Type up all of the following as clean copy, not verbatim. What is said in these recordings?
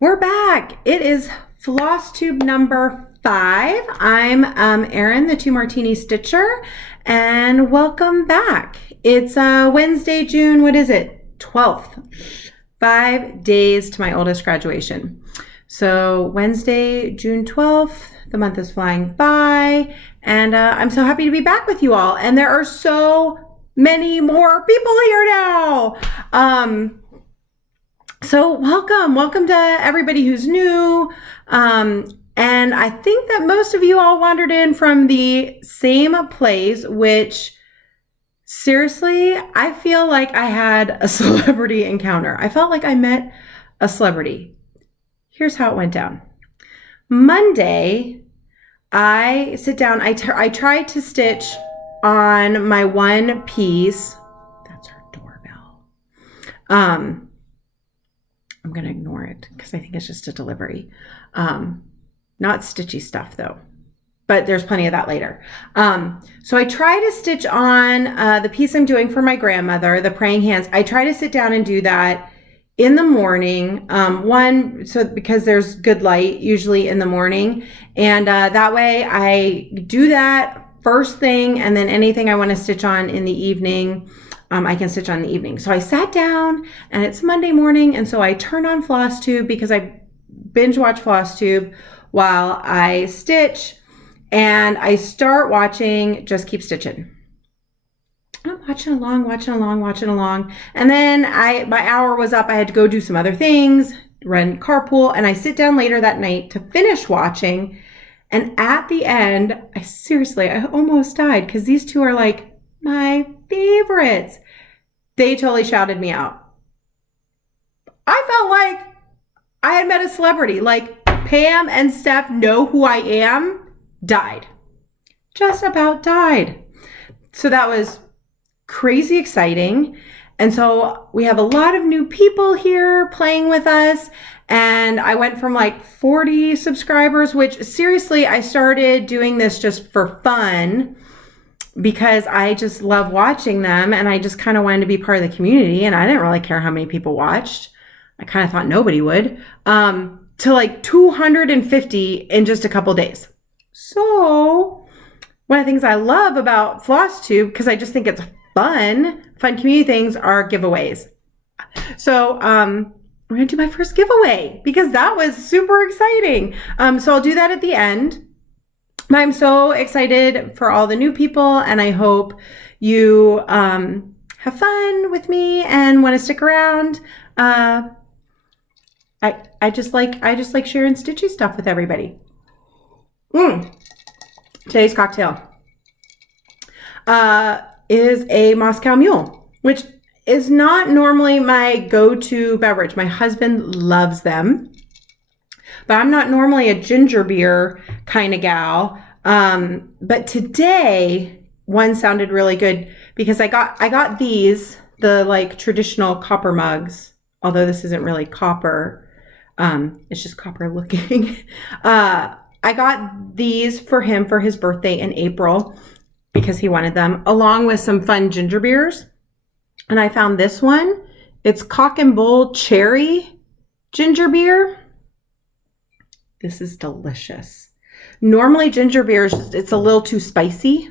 We're back. It is Flosstube number 5. I'm Erin, the Two Martini Stitcher, and welcome back. It's Wednesday, June, what is it? 12th. 5 days to my oldest graduation. So Wednesday, June 12th, the month is flying by, and I'm so happy to be back with you all. And there are so many more people here now. So welcome to everybody who's new. And I think that most of you all wandered in from the same place, which seriously, I feel like I had a celebrity encounter. I felt like I met a celebrity. Here's how it went down. Monday, I sit down, I try to stitch on my one piece. That's her doorbell. I'm going to ignore it because I think it's just a delivery. Not stitchy stuff though, but there's plenty of that later. So I try to stitch on the piece I'm doing for my grandmother, the praying hands. I try to sit down and do that in the morning. Because there's good light usually in the morning. And that way I do that first thing, and then anything I want to stitch on in the evening, I can stitch on in the evening. So I sat down and it's Monday morning. And so I turn on Flosstube because I binge watch Flosstube while I stitch, and I start watching Just Keep Stitching. I'm watching along. And then my hour was up. I had to go do some other things, run carpool, and I sit down later that night to finish watching. And at the end, I almost died because these two are like my favorites. They totally shouted me out. I felt like I had met a celebrity. Like Pam and Steph know who I am. Died. Just about died. So that was crazy exciting. And so we have a lot of new people here playing with us. And I went from like 40 subscribers, which seriously, I started doing this just for fun because I just love watching them. And I just kind of wanted to be part of the community. And I didn't really care how many people watched. I kind of thought nobody would. To like 250 in just a couple days. So one of the things I love about Flosstube, because I just think it's fun community things, are giveaways. So we're going to do my first giveaway because that was super exciting. So I'll do that at the end. I'm so excited for all the new people, and I hope you have fun with me and want to stick around. I just like sharing stitchy stuff with everybody. Today's cocktail is a Moscow Mule, which is not normally my go-to beverage. My husband loves them, but I'm not normally a ginger beer kind of gal. But today one sounded really good because I got these, the like traditional copper mugs, although this isn't really copper. It's just copper looking. I got these for him for his birthday in April because he wanted them, along with some fun ginger beers. And I found this one. It's Cock and Bull Cherry Ginger Beer. This is delicious. Normally ginger beer it's a little too spicy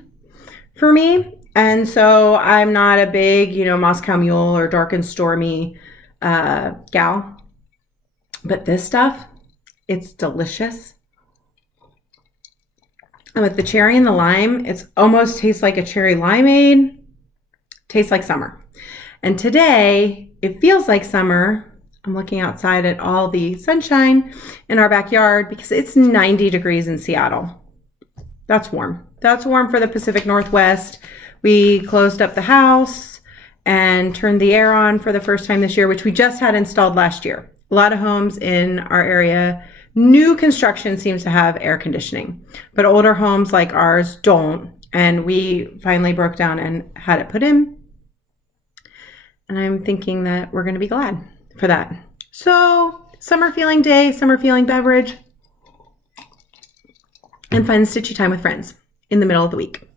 for me. And so I'm not a big, Moscow Mule or Dark and Stormy gal. But this stuff, it's delicious. And with the cherry and the lime, it almost tastes like a cherry limeade. Tastes like summer. And today, it feels like summer. I'm looking outside at all the sunshine in our backyard because it's 90 degrees in Seattle. That's warm. That's warm for the Pacific Northwest. We closed up the house and turned the air on for the first time this year, which we just had installed last year. A lot of homes in our area, new construction seems to have air conditioning, but older homes like ours don't. And we finally broke down and had it put in. And I'm thinking that we're going to be glad for that. So summer feeling day, summer feeling beverage, and fun stitchy time with friends in the middle of the week.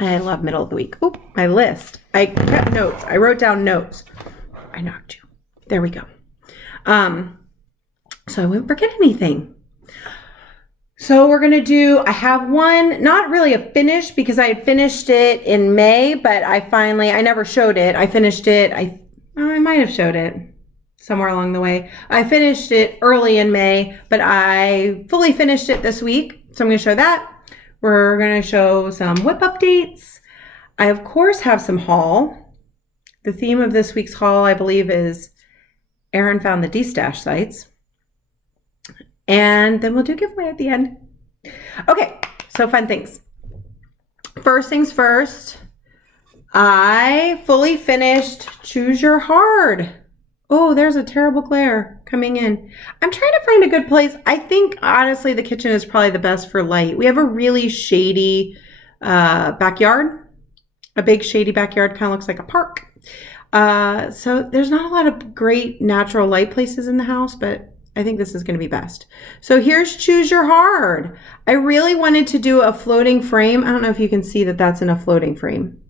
I love middle of the week. Oop, my list. I kept notes. I wrote down notes. I knocked you. There we go. So I wouldn't forget anything. So we're going to do, I have one, not really a finish because I had finished it in May, but I never showed it. I finished it, I might have showed it somewhere along the way. I finished it early in May, but I fully finished it this week. So I'm going to show that. We're going to show some whip updates. I, of course, have some haul. The theme of this week's haul, I believe, is Erin found the D-stash sites. And then we'll do a giveaway at the end. Okay, so fun things. First things first, I fully finished Choose Your Hard. Oh, there's a terrible glare coming in. I'm trying to find a good place. I think, honestly, the kitchen is probably the best for light. We have a really shady backyard. A big shady backyard, kind of looks like a park. So there's not a lot of great natural light places in the house, but I think this is going to be best. So here's Choose Your Hard. I really wanted to do a floating frame. I don't know if you can see that that's in a floating frame.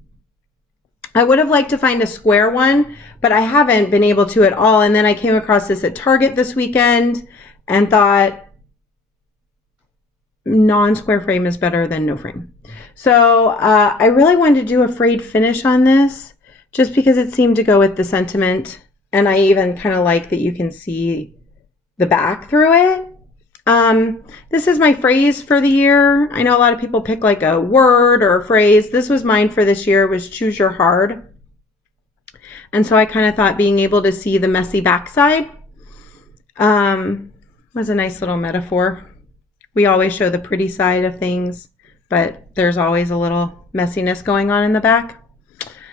I would have liked to find a square one, but I haven't been able to at all. And then I came across this at Target this weekend and thought non-square frame is better than no frame. So I really wanted to do a frayed finish on this just because it seemed to go with the sentiment. And I even kind of like that you can see the back through it. This is my phrase for the year. I know a lot of people pick like a word or a phrase. This was mine for this year, was Choose Your Hard. And so I kind of thought being able to see the messy backside was a nice little metaphor. We always show the pretty side of things, but there's always a little messiness going on in the back.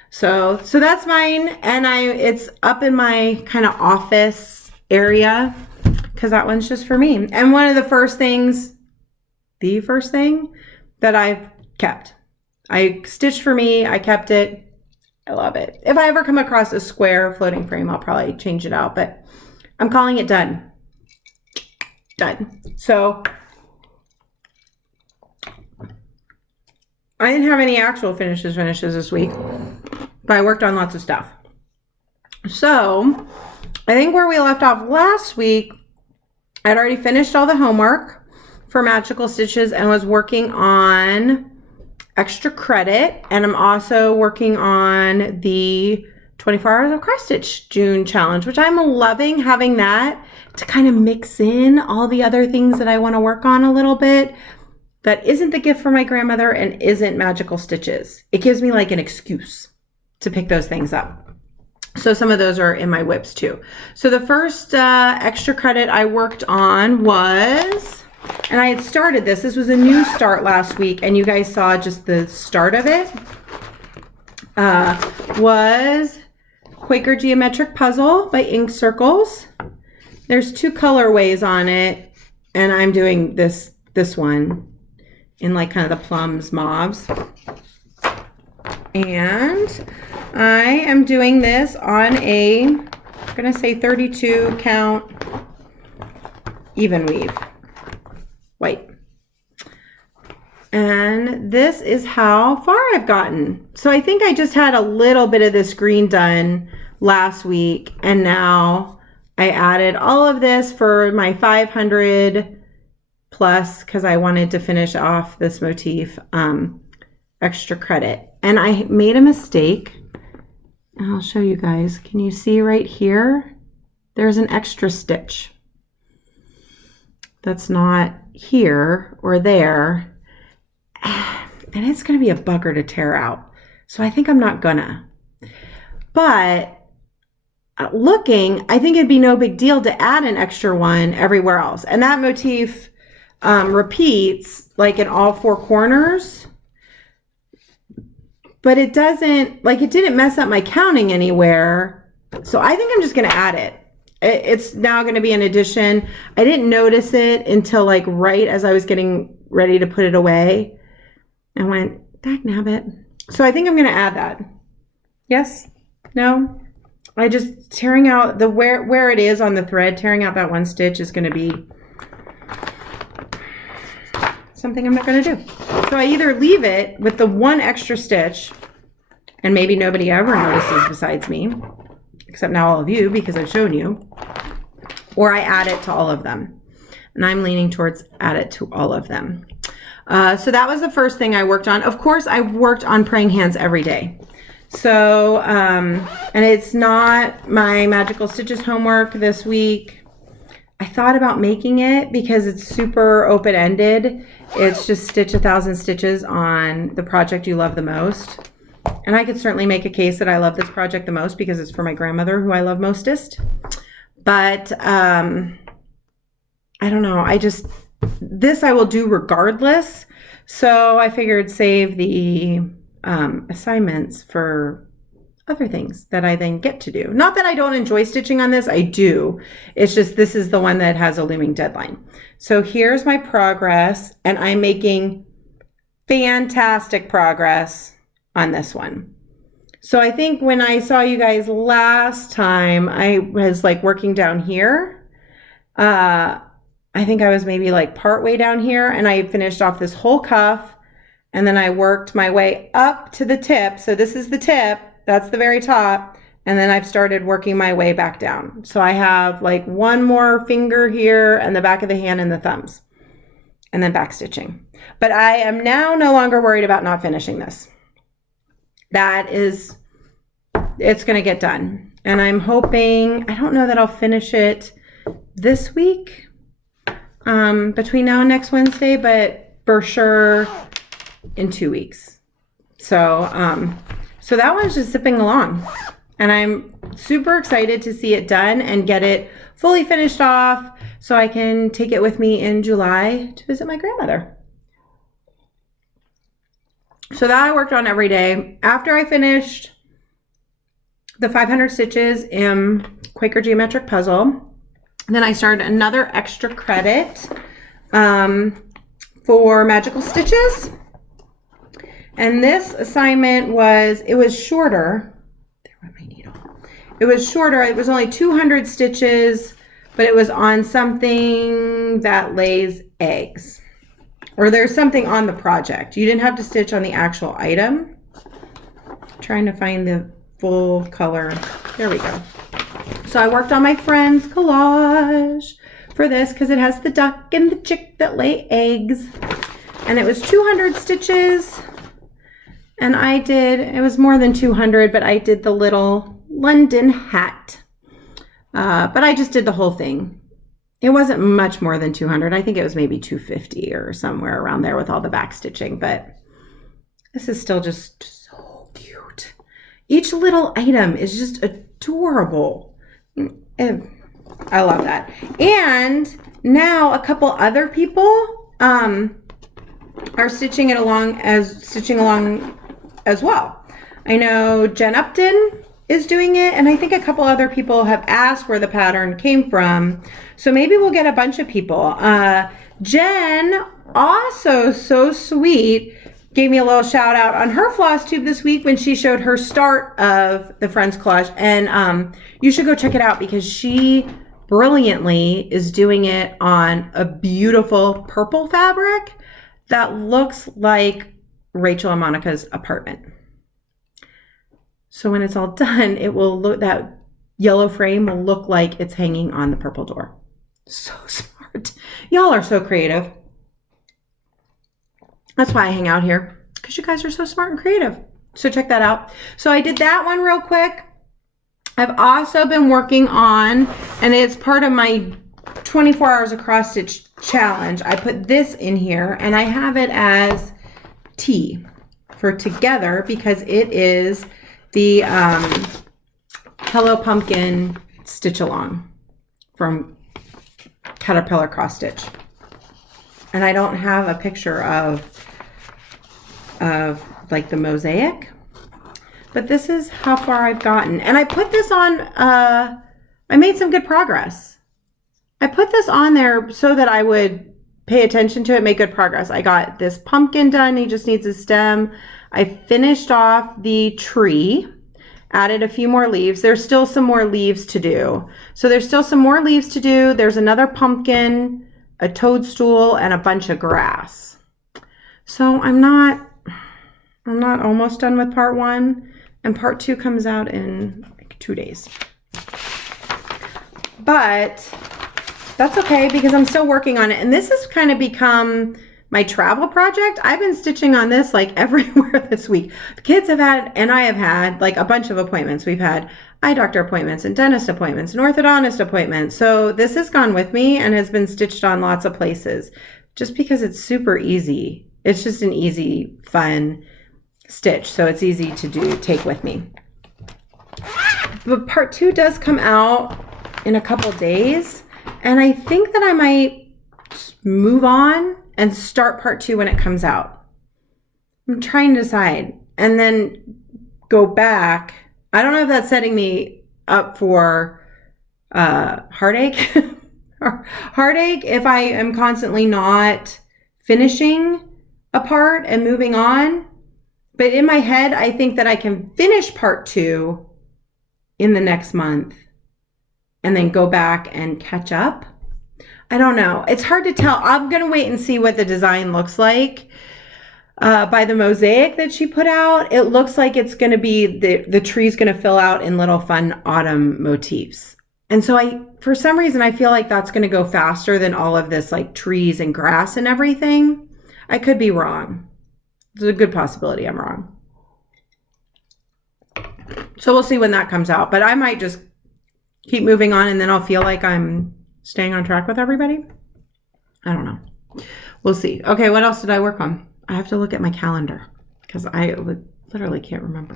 So that's mine, and it's up in my kind of office area because that one's just for me. And one of the first thing that I've kept. I stitched for me, I kept it. I love it. If I ever come across a square floating frame, I'll probably change it out, but I'm calling it done. Done. So I didn't have any actual finishes this week, but I worked on lots of stuff. So I think where we left off last week, I'd already finished all the homework for Magical Stitches and was working on extra credit. And I'm also working on the 24 Hours of Cross Stitch June challenge, which I'm loving having that to kind of mix in all the other things that I want to work on a little bit. That isn't the gift from my grandmother and isn't Magical Stitches. It gives me like an excuse to pick those things up. So some of those are in my whips too. So the first extra credit I worked on was, and I had started this was a new start last week, and you guys saw just the start of it, was Quaker Geometric Puzzle by Ink Circles. There's two colorways on it, and I'm doing this one in like kind of the plums mauves. And I am doing this on I'm gonna say 32 count even weave white. And this is how far I've gotten. So I think I just had a little bit of this green done last week, and now I added all of this for my 500 plus because I wanted to finish off this motif extra credit. And I made a mistake. I'll show you guys. Can you see right here? There's an extra stitch that's not here or there. And it's going to be a bugger to tear out. So I think I'm not gonna. But looking, I think it'd be no big deal to add an extra one everywhere else. And that motif repeats like in all four corners. But it doesn't, like it didn't mess up my counting anywhere. So I think I'm just going to add it. It's now going to be an addition. I didn't notice it until like right as I was getting ready to put it away. I went, dagnabbit. So I think I'm going to add that. Yes? No? I just tearing out the where it is on the thread, tearing out that one stitch is going to be something I'm not going to do. So I either leave it with the one extra stitch, and maybe nobody ever notices besides me, except now all of you because I've shown you, or I add it to all of them. And I'm leaning towards add it to all of them. So that was the first thing I worked on. Of course, I worked on praying hands every day. So, and it's not my Magical Stitches homework this week. I thought about making it because it's super open-ended. It's just stitch 1,000 stitches on the project you love the most. And I could certainly make a case that I love this project the most because it's for my grandmother who I love mostest. But I don't know. This I will do regardless. So I figured save the assignments for other things that I then get to do. Not that I don't enjoy stitching on this, I do. It's just this is the one that has a looming deadline. So here's my progress, and I'm making fantastic progress on this one. So I think when I saw you guys last time, I was like working down here. I think I was maybe like part way down here, and I finished off this whole cuff, and then I worked my way up to the tip. So this is the tip. That's the very top. And then I've started working my way back down. So I have like one more finger here and the back of the hand and the thumbs, and then back stitching. But I am now no longer worried about not finishing this. It's going to get done. And I'm hoping, I don't know that I'll finish it this week, between now and next Wednesday, but for sure in 2 weeks. So that one's just zipping along, and I'm super excited to see it done and get it fully finished off so I can take it with me in July to visit my grandmother. So that I worked on every day. After I finished the 500 stitches in Quaker Geometric Puzzle, then I started another extra credit for Magical Stitches. And this assignment it was shorter. There went my needle. It was shorter. It was only 200 stitches, but it was on something that lays eggs. Or there's something on the project. You didn't have to stitch on the actual item. I'm trying to find the full color. There we go. So I worked on my friend's collage for this because it has the duck and the chick that lay eggs. And it was 200 stitches. And it was more than 200, but I did the little London hat. But I just did the whole thing. It wasn't much more than 200. I think it was maybe 250 or somewhere around there with all the back stitching, but this is still just so cute. Each little item is just adorable. And I love that. And now a couple other people are stitching along as well. I know Jen Upton is doing it, and I think a couple other people have asked where the pattern came from. So maybe we'll get a bunch of people. Jen, also so sweet, gave me a little shout out on her Flosstube this week when she showed her start of the Friends collage. And you should go check it out because she brilliantly is doing it on a beautiful purple fabric that looks like Rachel and Monica's apartment. So when it's all done, it will look, that yellow frame will look like it's hanging on the purple door. So smart. Y'all are so creative. That's why I hang out here, because you guys are so smart and creative. So check that out. So I did that one real quick. I've also been working on, and it's part of my 24 hours of cross stitch challenge. I put this in here, and I have it as T for together because it is the Hello Pumpkin Stitch Along from Caterpillar Cross Stitch. And I don't have a picture of like the mosaic, but this is how far I've gotten. And I put this on, I made some good progress. I put this on there so that I would pay attention to it, make good progress. I got this pumpkin done. He just needs a stem. I finished off the tree, added a few more leaves. There's still some more leaves to do. So there's still some more leaves to do. There's another pumpkin, a toadstool, and a bunch of grass. So I'm not almost done with part 1, and part 2 comes out in like 2 days. But that's okay because I'm still working on it. And this has kind of become my travel project. I've been stitching on this like everywhere this week. The kids have had, and I have had like a bunch of appointments. We've had eye doctor appointments and dentist appointments and orthodontist appointments. So this has gone with me and has been stitched on lots of places just because it's super easy. It's just an easy, fun stitch. So it's easy to take with me. But part 2 does come out in a couple days. And I think that I might move on and start part 2 when it comes out. I'm trying to decide. And then go back. I don't know if that's setting me up for heartache. Heartache if I am constantly not finishing a part and moving on. But in my head, I think that I can finish part 2 in the next month and then go back and catch up. I don't know. It's hard to tell. I'm going to wait and see what the design looks like. By the mosaic that she put out, it looks like it's going to be, the tree's going to fill out in little fun autumn motifs. And so for some reason, I feel like that's going to go faster than all of this like trees and grass and everything. I could be wrong. There's a good possibility I'm wrong. So we'll see when that comes out. But I might just keep moving on and then I'll feel like I'm staying on track with everybody. I don't know. We'll see. Okay, what else did I work on? I have to look at my calendar because I literally can't remember.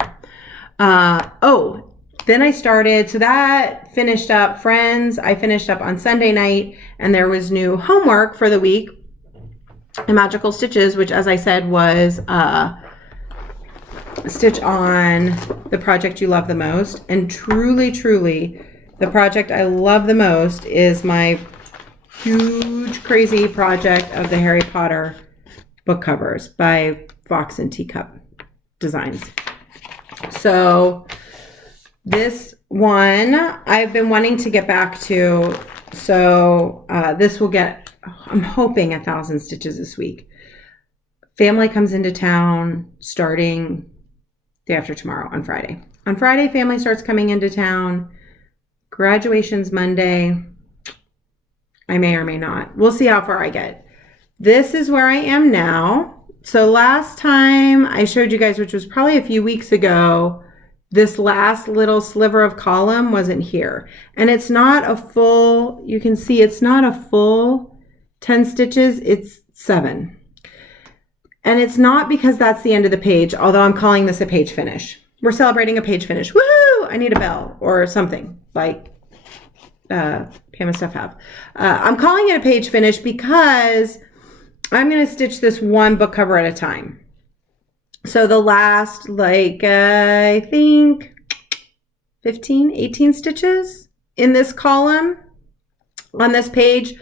Then I started, so that finished up Friends. I finished up on Sunday night and there was new homework for the week in Magical Stitches, which as I said was stitch on the project you love the most. And truly, truly, the project I love the most is my huge, crazy project of the Harry Potter book covers by Fox and Teacup Designs. So this one I've been wanting to get back to. So this will get, I'm hoping, 1,000 stitches this week. Family comes into town starting day after tomorrow on Friday. On Friday, family starts coming into town. Graduation's Monday. I may or may not. We'll see how far I get. This is where I am now. So last time I showed you guys, which was probably a few weeks ago, this last little sliver of column wasn't here. And it's not a full, you can see it's not a full 10 stitches, it's 7. And it's not because that's the end of the page, although I'm calling this a page finish. We're celebrating a page finish. Woohoo! I need a bell or something like Pam and Steph have. I'm calling it a page finish because I'm going to stitch this one book cover at a time. So the last, I think 15, 18 stitches in this column on this page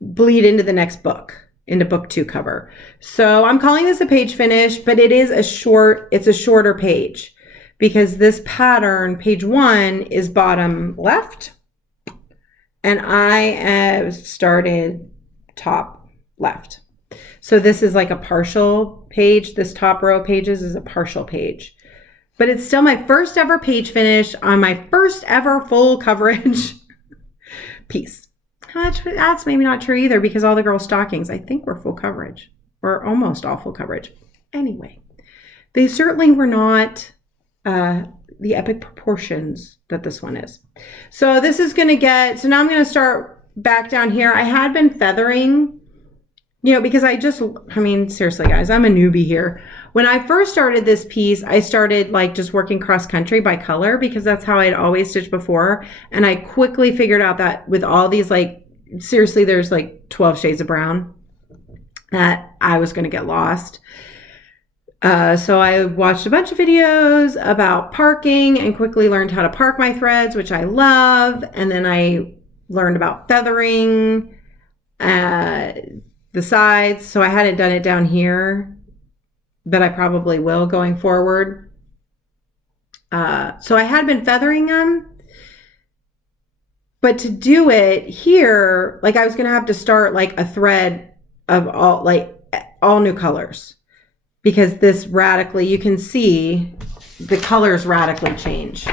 bleed into the next book, into book 2 cover. So I'm calling this a page finish, but it is it's a shorter page because this pattern, page 1, is bottom left. And I have started top left. So this is like a partial page. This top row of pages is a partial page. But it's still my first ever page finish on my first ever full coverage piece. That's maybe not true either because all the girls' stockings, I think, were full coverage. Or almost all full coverage. Anyway, they certainly were not the epic proportions that this one is. So this is going to get, so now I'm going to start back down here. I had been feathering, because seriously guys, I'm a newbie here. When I first started this piece, I started just working cross country by color because that's how I'd always stitched before. And I quickly figured out that with all these, seriously, there's 12 shades of brown, that I was going to get lost. So I watched a bunch of videos about parking and quickly learned how to park my threads, which I love. And then I learned about feathering the sides. So I hadn't done it down here, but I probably will going forward. So I had been feathering them, but to do it here, I was going to have to start a thread of all new colors. Because this radically, you can see the colors radically change.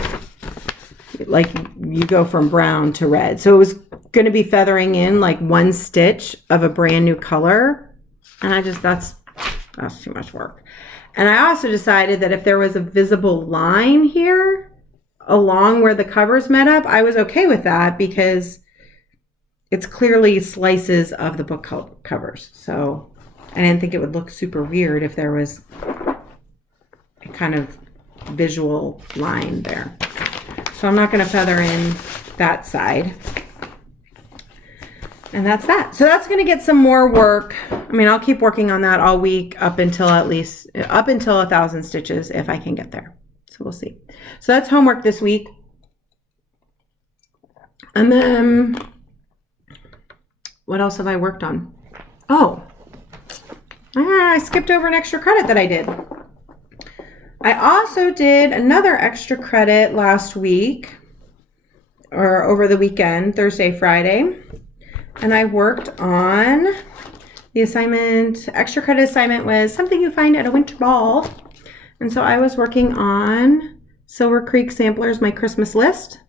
You go from brown to red. So it was going to be feathering in like one stitch of a brand new color. And that's too much work. And I also decided that if there was a visible line here along where the covers met up, I was okay with that because it's clearly slices of the book covers. So I didn't think it would look super weird if there was a kind of visual line there. So I'm not going to feather in that side. And that's that. So that's going to get some more work. I mean, I'll keep working on that all week up until 1,000 stitches if I can get there. So we'll see. So that's homework this week. And then what else have I worked on? Oh, I skipped over an extra credit that I did. I also did another extra credit last week or over the weekend, Thursday, Friday. And I worked on the assignment. Extra credit assignment was something you find at a winter ball. And so I was working on Silver Creek Samplers, my Christmas list.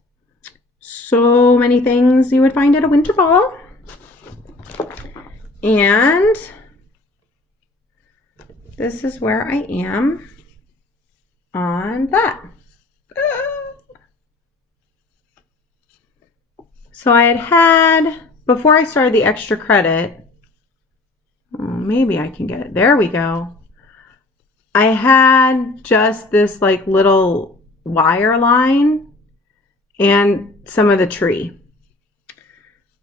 So many things you would find at a winter ball. And this is where I am on that. So I had, before I started the extra credit, maybe I can get it. There we go. I had just this like little wire line and some of the tree.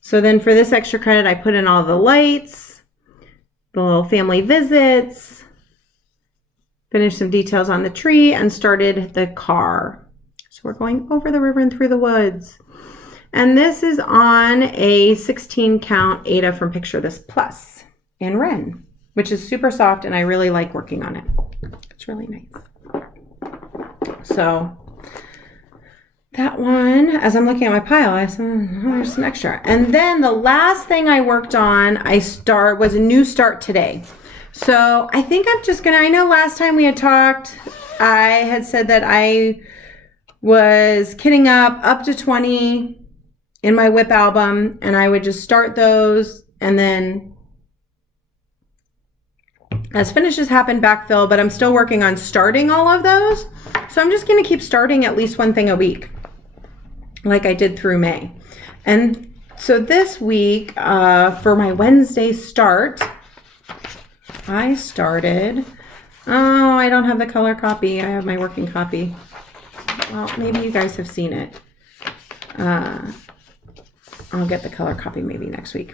So then for this extra credit, I put in all the lights, the little family visits, finished some details on the tree, and started the car. So we're going over the river and through the woods. And this is on a 16 count Aida from Picture This Plus in Wren, which is super soft, and I really like working on it. It's really nice. So that one, as I'm looking at my pile, I said, oh, there's some extra. And then the last thing I worked on, was a new start today. So I think I'm just gonna, I know last time we had talked, I had said that I was kitting up to 20 in my WIP album, and I would just start those, and then as finishes happen, backfill, but I'm still working on starting all of those. So I'm just gonna keep starting at least one thing a week, like I did through May. And so this week, for my Wednesday start, I started, oh, I don't have the color copy. I have my working copy. Well, maybe you guys have seen it. I'll get the color copy maybe next week.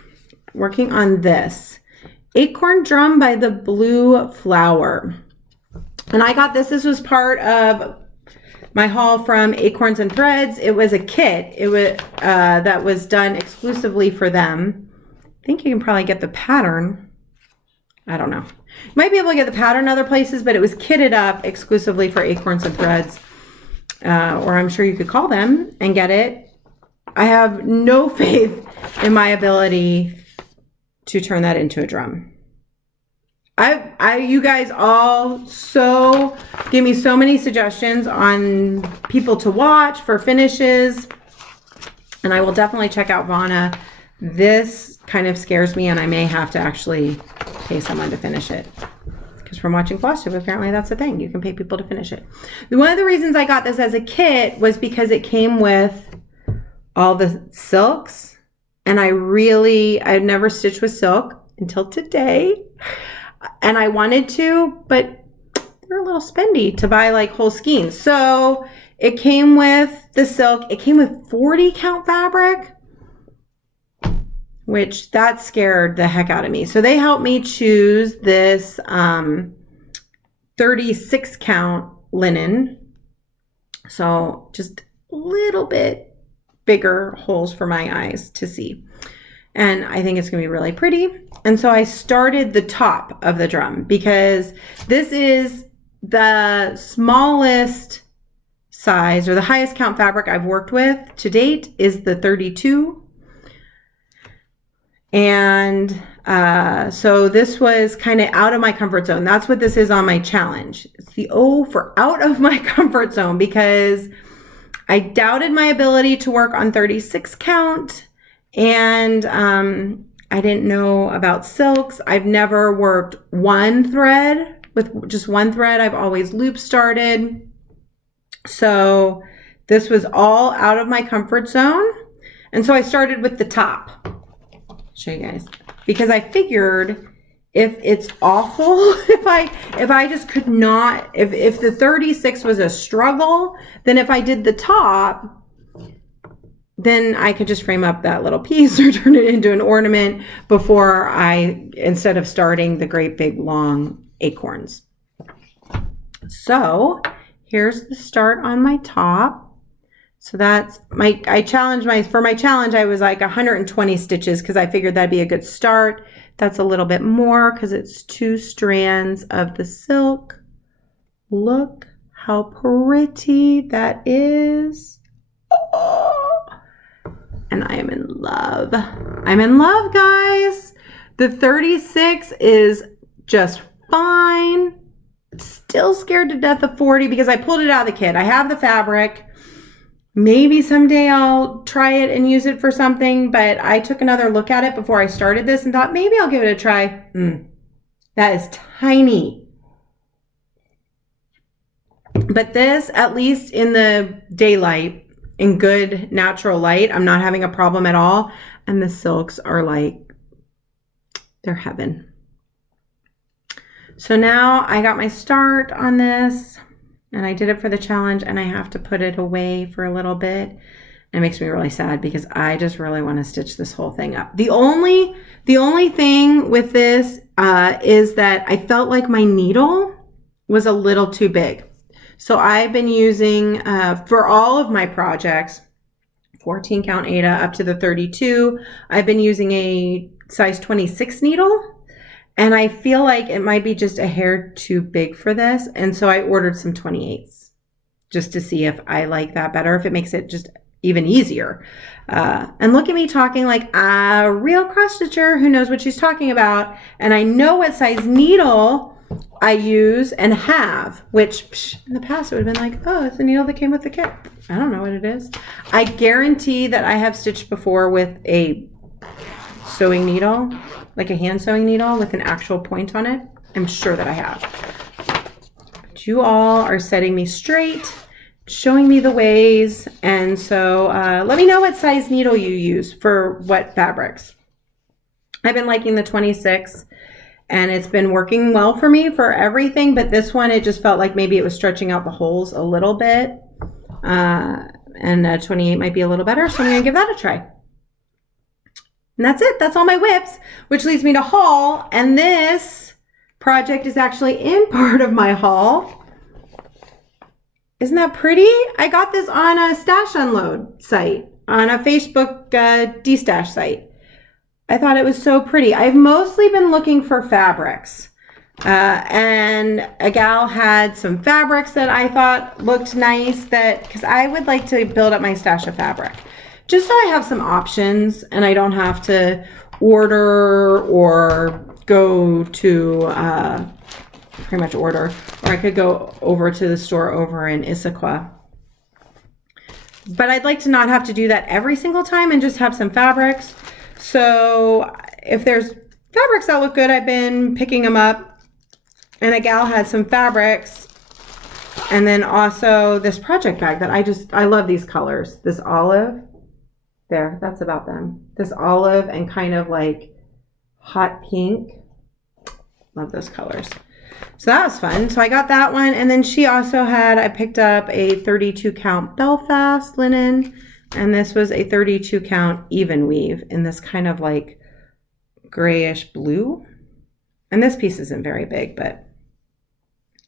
Working on this Acorn Drum by the Blue Flower. And I got this. This was part of my haul from Acorns and Threads. It was a kit. It was that was done exclusively for them. I think you can probably get the pattern. I don't know. You might be able to get the pattern other places, but it was kitted up exclusively for Acorns and Threads. Or I'm sure you could call them and get it. I have no faith in my ability to turn that into a drum. You guys all give me so many suggestions on people to watch for finishes, and I will definitely check out Vana. This kind of scares me, and I may have to actually pay someone to finish it. Because from watching Flosstube, apparently that's the thing. You can pay people to finish it. One of the reasons I got this as a kit was because it came with all the silks, and I'd never stitched with silk until today, and I wanted to, but they're a little spendy to buy like whole skeins. So it came with the silk. It came with 40 count fabric, which that scared the heck out of me. So they helped me choose this 36 count linen. So just a little bit bigger holes for my eyes to see. And I think it's gonna be really pretty. And so I started the top of the drum because this is the smallest size, or the highest count fabric I've worked with to date is the 32. And so this was kind of out of my comfort zone. That's what this is on my challenge. It's the O for out of my comfort zone, because I doubted my ability to work on 36 count, And I didn't know about silks. I've never worked one thread with just one thread. I've always loop started. So this was all out of my comfort zone. And so I started with the top. I'll show you guys. Because I figured if it's awful, if I just could not, if the 36 was a struggle, then if I did the top, then I could just frame up that little piece or turn it into an ornament before instead of starting the great big long acorns. So here's the start on my top. So that's for my challenge, I was like 120 stitches because I figured that'd be a good start. That's a little bit more because it's 2 strands of the silk. Look how pretty that is. Oh. And I am in love. I'm in love, guys. The 36 is just fine. Still scared to death of 40 because I pulled it out of the kit. I have the fabric. Maybe someday I'll try it and use it for something, but I took another look at it before I started this and thought maybe I'll give it a try. That is tiny. But this, at least in the daylight, in good natural light, I'm not having a problem at all. And the silks are like, they're heaven. So now I got my start on this and I did it for the challenge and I have to put it away for a little bit. And it makes me really sad because I just really want to stitch this whole thing up. The only thing with this is that I felt like my needle was a little too big. So I've been using, for all of my projects, 14 count Ada up to the 32, I've been using a size 26 needle. And I feel like it might be just a hair too big for this. And so I ordered some 28s just to see if I like that better, if it makes it just even easier. And look at me talking like a real cross stitcher who knows what she's talking about. And I know what size needle I use and have, which in the past it would have been like, oh, it's the needle that came with the kit. I don't know what it is. I guarantee that I have stitched before with a sewing needle, like a hand sewing needle with an actual point on it. I'm sure that I have. But you all are setting me straight, showing me the ways. And so let me know what size needle you use for what fabrics. I've been liking the 26. And it's been working well for me for everything, but this one, it just felt like maybe it was stretching out the holes a little bit. And 28 might be a little better, so I'm gonna give that a try. And that's it, that's all my whips, which leads me to haul. And this project is actually in part of my haul. Isn't that pretty? I got this on a stash unload site, on a Facebook destash site. I thought it was so pretty. I've mostly been looking for fabrics. And a gal had some fabrics that I thought looked nice, because I would like to build up my stash of fabric. Just so I have some options and I don't have to order or go to, pretty much order, or I could go over to the store over in Issaquah. But I'd like to not have to do that every single time and just have some fabrics. So if there's fabrics that look good, I've been picking them up. And a gal had some fabrics. And then also this project bag that I love these colors. This olive. There, that's about them. This olive and kind of like hot pink. Love those colors. So that was fun. So I got that one. And then she also had, I picked up a 32 count Belfast linen. And this was a 32 count even weave in this kind of like grayish blue. And this piece isn't very big, but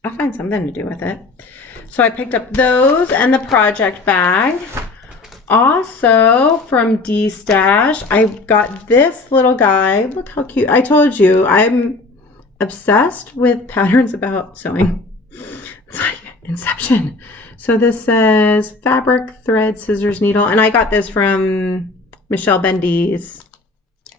I'll find something to do with it. So I picked up those and the project bag. Also from D-Stash, I got this little guy. Look how cute. I told you, I'm obsessed with patterns about sewing. It's like Inception. So this says fabric, thread, scissors, needle. And I got this from Michelle Bendy's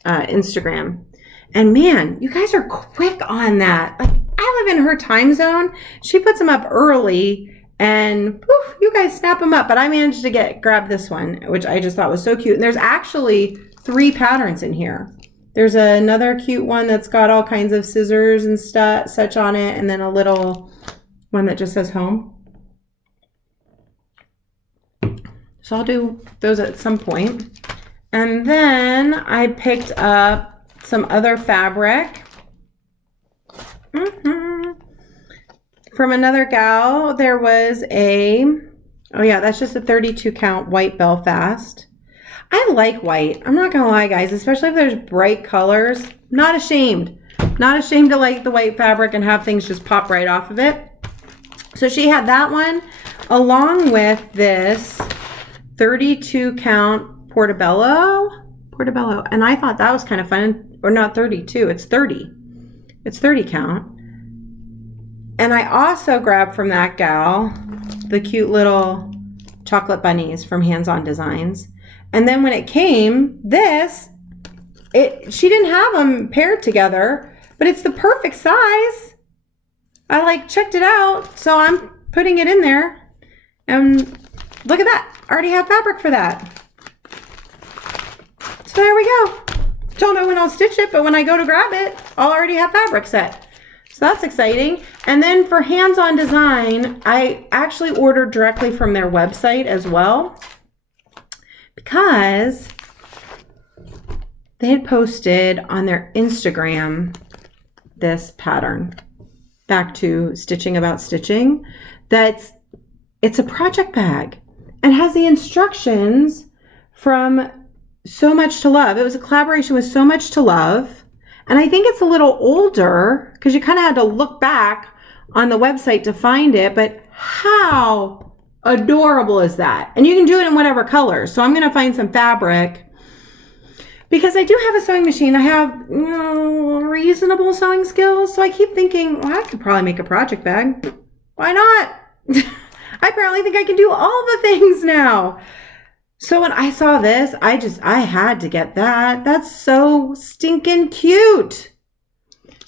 Instagram. And man, you guys are quick on that. Like, I live in her time zone. She puts them up early And poof, you guys snap them up. But I managed to grab this one, which I just thought was so cute. And there's actually 3 patterns in here. There's another cute one that's got all kinds of scissors and such on it, and then a little one that just says home. So I'll do those at some point. And then I picked up some other fabric. From another gal. There was oh yeah, that's just a 32 count white Belfast. I like white. I'm not gonna lie, guys, especially if there's bright colors. Not ashamed. Not ashamed to like the white fabric and have things just pop right off of it. So she had that one along with this 32 count Portobello. And I thought that was kind of fun. Or not 32, it's 30. It's 30 count. And I also grabbed from that gal the cute little chocolate bunnies from Hands On Designs. And then when it came, she didn't have them paired together, but it's the perfect size. I checked it out, so I'm putting it in there. And look at that, I already have fabric for that. So there we go. Don't know when I'll stitch it, but when I go to grab it, I'll already have fabric set. So that's exciting. And then for Hands On Design, I actually ordered directly from their website as well, because they had posted on their Instagram this pattern, back to Stitching About Stitching, it's a project bag and has the instructions from So Much to Love. It was a collaboration with So Much to Love. And I think it's a little older because you kind of had to look back on the website to find it, but how adorable is that? And you can do it in whatever colors. So I'm going to find some fabric because I do have a sewing machine. I have reasonable sewing skills. So I keep thinking, well, I could probably make a project bag. Why not? I apparently think I can do all the things now. So when I saw this, I had to get that. That's so stinking cute.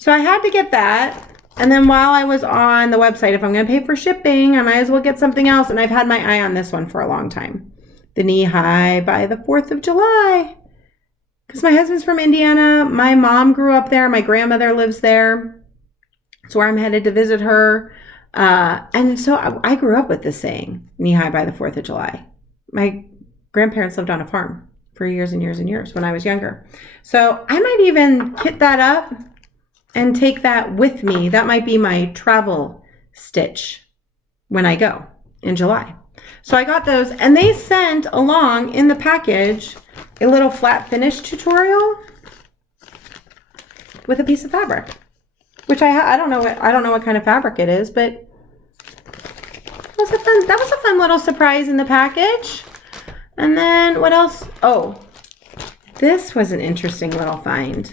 So I had to get that. And then while I was on the website, if I'm going to pay for shipping, I might as well get something else. And I've had my eye on this one for a long time. The Knee High by the 4th of July. Because my husband's from Indiana. My mom grew up there. My grandmother lives there. It's where I'm headed to visit her. And so I grew up with this saying, Knee High by the 4th of July. My grandparents lived on a farm for years and years and years when I was younger. So I might even kit that up and take that with me. That might be my travel stitch when I go in July. So I got those, and they sent along in the package a little flat finish tutorial with a piece of fabric, which I don't know what kind of fabric it is, but that was a fun little surprise in the package. And then what else? Oh, this was an interesting little find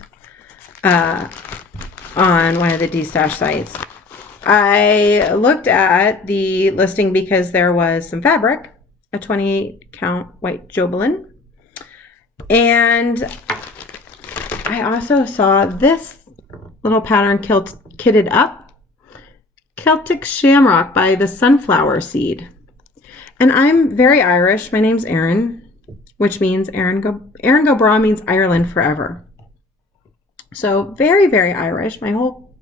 on one of the D-Stash sites. I looked at the listing because there was some fabric, a 28 count white Jobelin. And I also saw this little pattern kitted up, Celtic Shamrock by the Sunflower Seed. And I'm very Irish. My name's Erin, which means Erin Go Bra means Ireland forever. So very, very Irish. My whole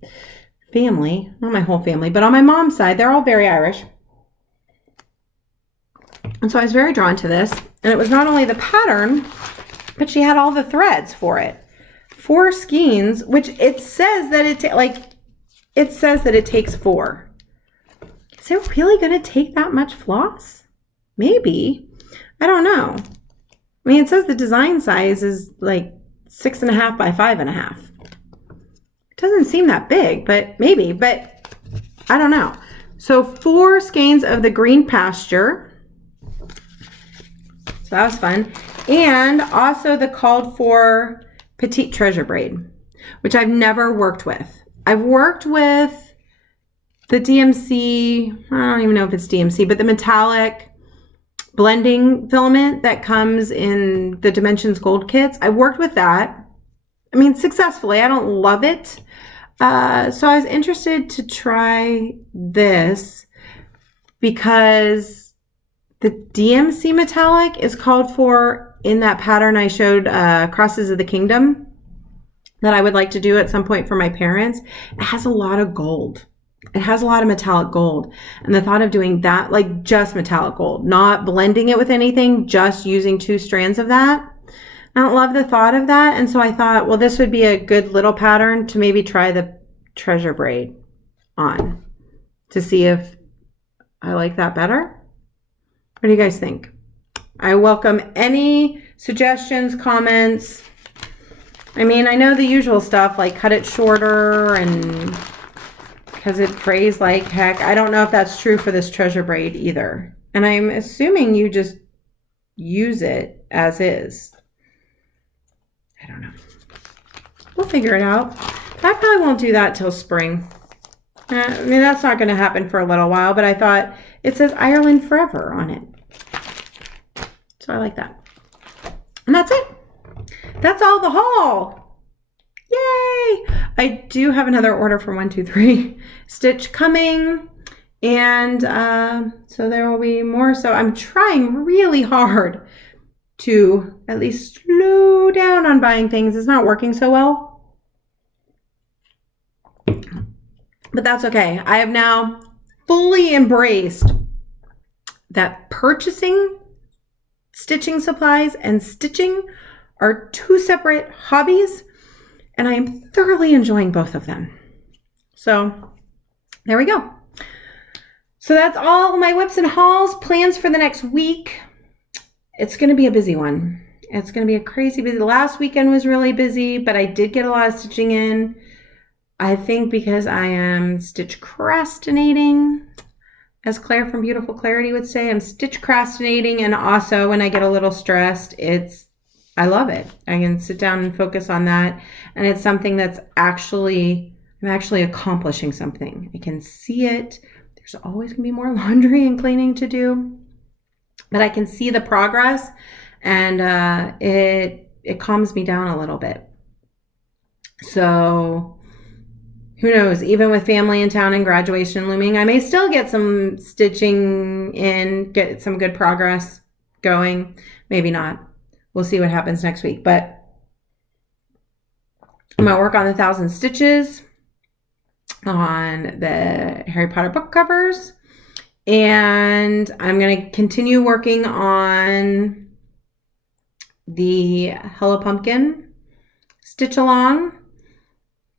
family, not my whole family, but on my mom's side, they're all very Irish. And so I was very drawn to this. And it was not only the pattern, but she had all the threads for it. 4 skeins, which it says that it takes 4. Is it really going to take that much floss? Maybe. I don't know. I mean, it says the design size is like 6.5 by 5.5. It doesn't seem that big, but maybe, but I don't know. So 4 skeins of the Green Pasture. So that was fun. And also the called for Petite Treasure Braid, which I've never worked with. I've worked with the DMC, I don't even know if it's DMC, but the metallic blending filament that comes in the Dimensions Gold kits. I worked with that. I mean, successfully. I don't love it. So I was interested to try this. because the DMC metallic is called for in that pattern I showed, Crosses of the Kingdom, that I would like to do at some point for my parents. It has a lot of gold. It has a lot of metallic gold. And the thought of doing that, like just metallic gold, not blending it with anything, just using 2 strands of that. I don't love the thought of that. And so I thought, well, this would be a good little pattern to maybe try the treasure braid on to see if I like that better. What do you guys think? I welcome any suggestions, comments. I mean, I know the usual stuff like cut it shorter and because it frays like heck. I don't know if that's true for this treasure braid either. And I'm assuming you just use it as is. I don't know. We'll figure it out. I probably won't do that till spring. I mean, that's not going to happen for a little while, but I thought it says Ireland Forever on it. So I like that. And that's it. That's all the haul. Yay! I do have another order for 123 Stitch coming. And so there will be more. So I'm trying really hard to at least slow down on buying things. It's not working so well. But that's okay. I have now fully embraced that purchasing stitching supplies and stitching are 2 separate hobbies, and I am thoroughly enjoying both of them. So there we go. So that's all my whips and hauls, plans for the next week. It's going to be a busy one. It's going to be a crazy busy. Last weekend was really busy, but I did get a lot of stitching in. I think because I am stitch-crastinating, as Claire from Beautiful Clareity would say, I'm stitch-crastinating, and also when I get a little stressed, I love it. I can sit down and focus on that, and it's something that's I'm actually accomplishing something. I can see it. There's always going to be more laundry and cleaning to do, but I can see the progress, and it calms me down a little bit. So who knows, even with family in town and graduation looming, I may still get some stitching in, get some good progress going. Maybe not. We'll see what happens next week. But I'm going to work on the 1,000 stitches on the Harry Potter book covers. And I'm going to continue working on the Hello Pumpkin stitch along.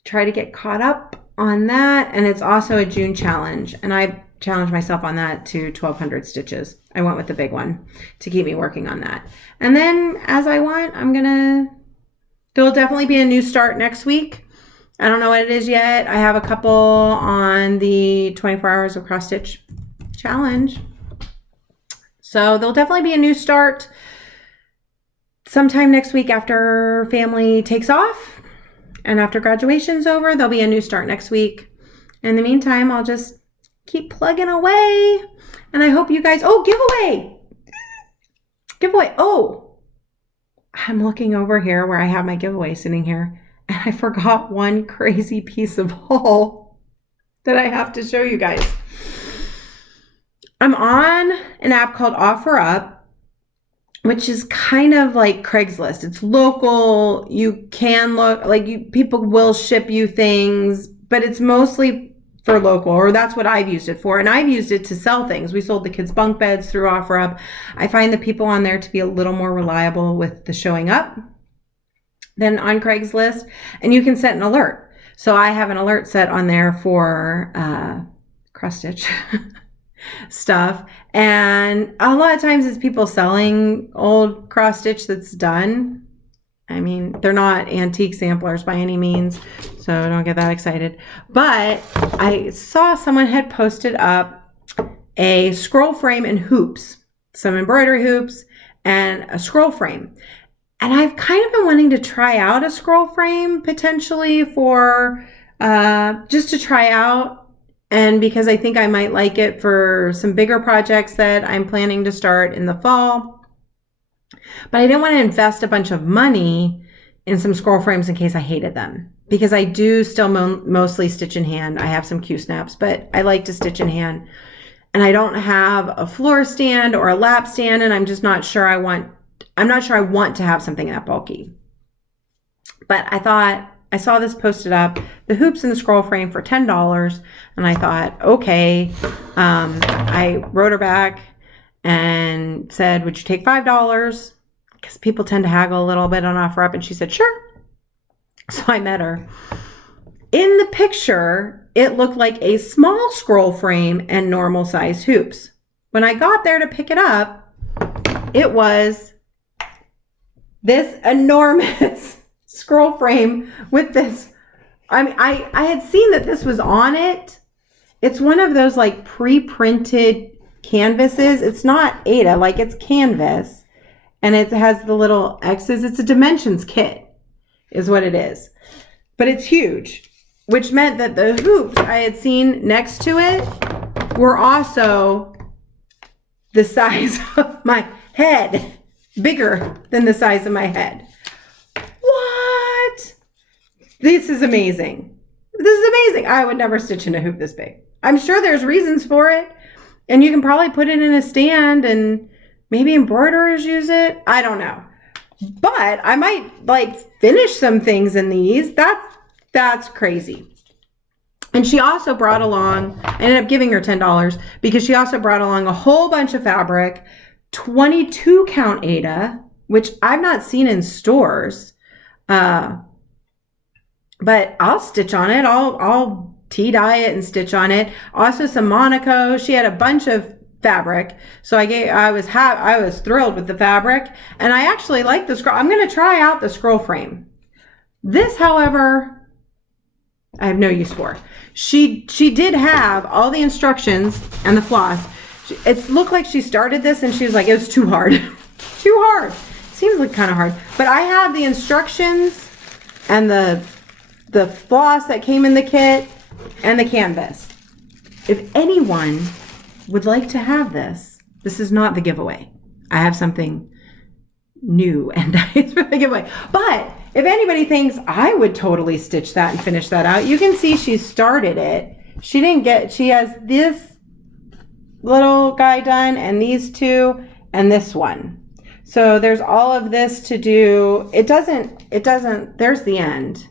Try to get caught up on that. And it's also a June challenge. And I challenged myself on that to 1,200 stitches. I went with the big one to keep me working on that. And then as I want, there'll definitely be a new start next week. I don't know what it is yet. I have a couple on the 24 hours of cross stitch challenge. So there'll definitely be a new start sometime next week after family takes off. And after graduation's over, there'll be a new start next week. In the meantime, I'll just keep plugging away. And I hope you guys, giveaway. Oh, I'm looking over here where I have my giveaway sitting here. And I forgot one crazy piece of haul that I have to show you guys. I'm on an app called OfferUp, which is kind of like Craigslist. It's local. You can look like people will ship you things, but it's mostly for local, or that's what I've used it for. And I've used it to sell things. We sold the kids' bunk beds through OfferUp. I find the people on there to be a little more reliable with the showing up than on Craigslist. And you can set an alert. So I have an alert set on there for cross stitch stuff. And a lot of times it's people selling old cross stitch that's done. I mean, they're not antique samplers by any means, so don't get that excited. But I saw someone had posted up a scroll frame and hoops, some embroidery hoops and a scroll frame. And I've kind of been wanting to try out a scroll frame potentially for just to try out. And because I think I might like it for some bigger projects that I'm planning to start in the fall. But I didn't want to invest a bunch of money in some scroll frames in case I hated them. Because I do still mostly stitch in hand. I have some Q-snaps, but I like to stitch in hand. and I don't have a floor stand or a lap stand, and I'm just not sure I want to have something that bulky. But I thought, I saw this posted up, the hoops and the scroll frame for $10, and I thought, okay. I wrote her back and said, would you take $5? Because people tend to haggle a little bit on OfferUp, and she said, sure. So I met her. In the picture, it looked like a small scroll frame and normal size hoops. When I got there to pick it up, it was this enormous scroll frame with this. I mean, I had seen that this was on it. It's one of those like pre-printed canvases. It's not Ada, like it's canvas, and it has the little X's. It's a dimensions kit is what it is, but it's huge, which meant that the hoops I had seen next to it were also the size of my head, bigger than the size of my head. What? This is amazing. This is amazing. I would never stitch in a hoop this big. I'm sure there's reasons for it, and you can probably put it in a stand and maybe embroiderers use it. I don't know. But I might like finish some things in these. That's crazy. And she also brought along, I ended up giving her $10 because she also brought along a whole bunch of fabric, 22 count Ada, which I've not seen in stores. But I'll stitch on it. I'll tea-dye it and stitch on it. Also some Monaco. She had a bunch of fabric, so I was thrilled with the fabric, and I actually like the scroll. I'm going to try out the scroll frame. This, however, I have no use for. She did have all the instructions and the floss. It looked like she started this and she was like, it was too hard. Too hard. Seems like kind of hard, but I have the instructions and the floss that came in the kit and the canvas. If anyone would like to have this is not the giveaway. I have something new and nice for the giveaway. But if anybody thinks I would totally stitch that and finish that out, you can see she started it. She has this little guy done and these two and this one. So there's all of this to do. It doesn't, there's the end.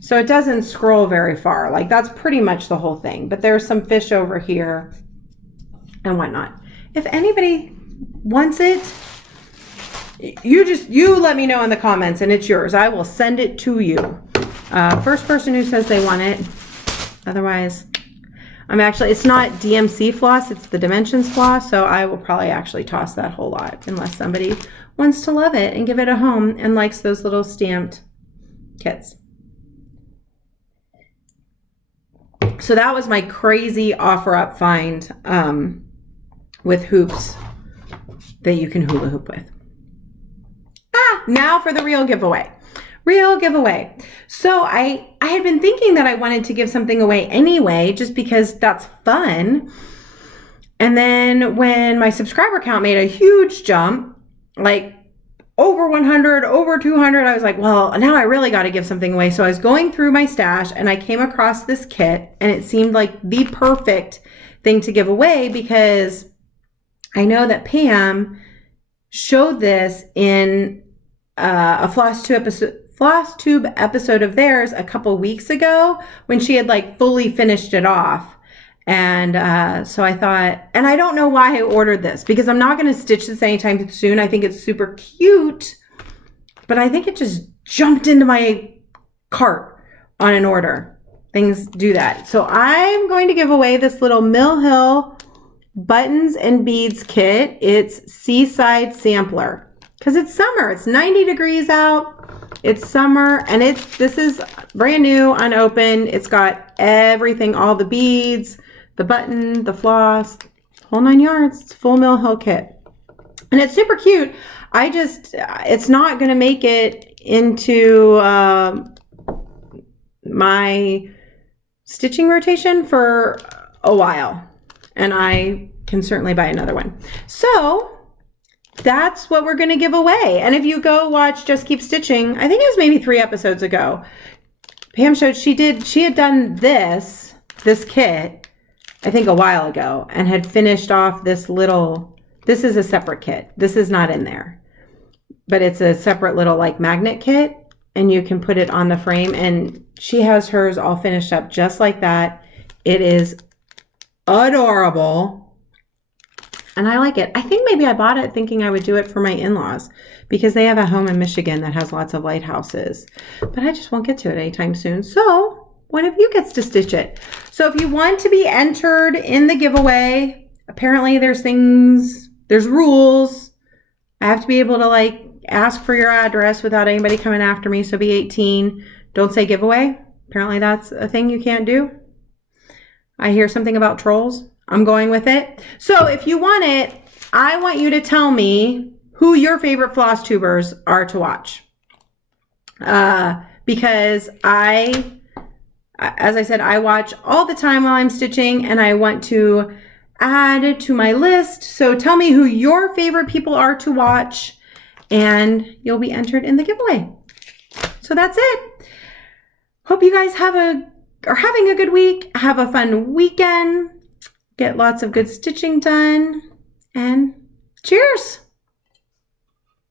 So it doesn't scroll very far. Like that's pretty much the whole thing. But there's some fish over here and whatnot. If anybody wants it, you let me know in the comments and it's yours. I will send it to you. First person who says they want it. Otherwise, it's not DMC floss, it's the dimensions floss, so I will probably actually toss that whole lot unless somebody wants to love it and give it a home and likes those little stamped kits. So that was my crazy OfferUp find with hoops that you can hula hoop with. Now for the real giveaway. So I had been thinking that I wanted to give something away anyway, just because that's fun. And then when my subscriber count made a huge jump, like over 100, over 200, I was like, well, now I really got to give something away. So I was going through my stash and I came across this kit, and it seemed like the perfect thing to give away because I know that Pam showed this in a Flosstube episode of theirs a couple weeks ago when she had like fully finished it off. And so I thought, and I don't know why I ordered this because I'm not going to stitch this anytime soon. I think it's super cute, but I think it just jumped into my cart on an order. Things do that. So I'm going to give away this little Mill Hill buttons and beads kit. It's Seaside Sampler because it's summer. It's 90 degrees out. It's summer, and this is brand new, unopened. It's got everything, all the beads, the button, the floss, whole 9 yards. It's full Mill Hill kit. And it's super cute. It's not going to make it into my stitching rotation for a while. And I can certainly buy another one. So that's what we're going to give away. And if you go watch Just Keep Stitching, I think it was maybe 3 episodes ago, Pam showed she had done this kit, I think a while ago, and had finished off this little, this is a separate kit. This is not in there, but it's a separate little like magnet kit, and you can put it on the frame, and she has hers all finished up just like that. It is adorable, and I like it. I think maybe I bought it thinking I would do it for my in-laws because they have a home in Michigan that has lots of lighthouses, but I just won't get to it anytime soon. So one of you gets to stitch it. So if you want to be entered in the giveaway, apparently there's rules. I have to be able to like ask for your address without anybody coming after me. So be 18. Don't say giveaway. Apparently that's a thing you can't do. I hear something about trolls. I'm going with it. So if you want it, I want you to tell me who your favorite floss tubers are to watch. Because as I said, I watch all the time while I'm stitching, and I want to add it to my list. So tell me who your favorite people are to watch, and you'll be entered in the giveaway. So that's it. Hope you guys are having a good week. Have a fun weekend. Get lots of good stitching done, and cheers.